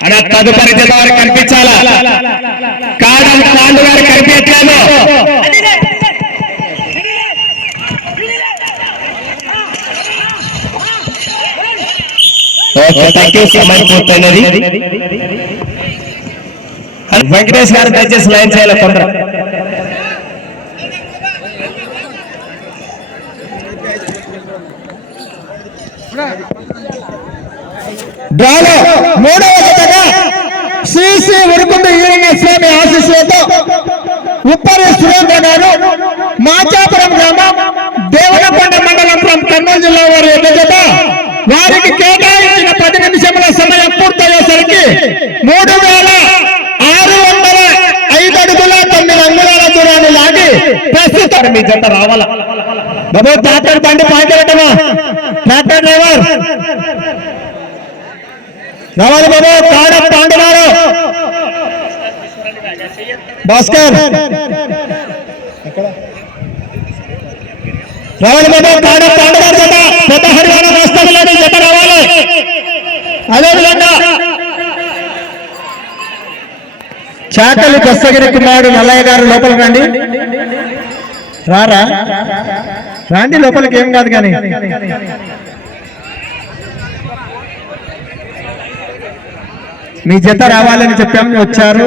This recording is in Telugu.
మన తదుపరి జత వారికి కనిపించాలా కాడం పాండు గారు కనిపించలేదు వెంకటేష్ గారు దయచేసి లైన్ చేయాలి తొందర డ్రాలో మూడవ ఉరుకుంట స్వామి ఆశీస్సులతో ఉప్పరి సురేంద్ర గారు మాచాపురం గ్రామం దేవనకొండ మండలం ఫ్రం కర్నూలు జిల్లా వారి యొక్క వారికి కేటాయించిన పది నిమిషముల సమయం పూర్తయ్యేసరికి మూడు వేల ఆరు వందల ఐదు అడుగుల తొమ్మిది అంగుళాల దూరాన్ని లాగి ప్రస్తుతం మీ జంట రావాల. బాబు ట్రాక్టర్ బండి పాకెట్టమా ట్రాక్టర్ డ్రైవర్ రావాలి బాబు కాడ భాస్కర్. రావాలి బాబా పాడ పాండవారు జత. పెద్ద హర్యానా రాష్ట్రంలోని జత రావాలి. అదేవిధంగా చాకలి దస్తగిరి కుమారుడు నల్లయ్య గారు లోపలికి రండి. రారా? రాండి లోపలికి ఏం కాదు కానీ. మీ జత రావాలని చెప్పాము వచ్చారు.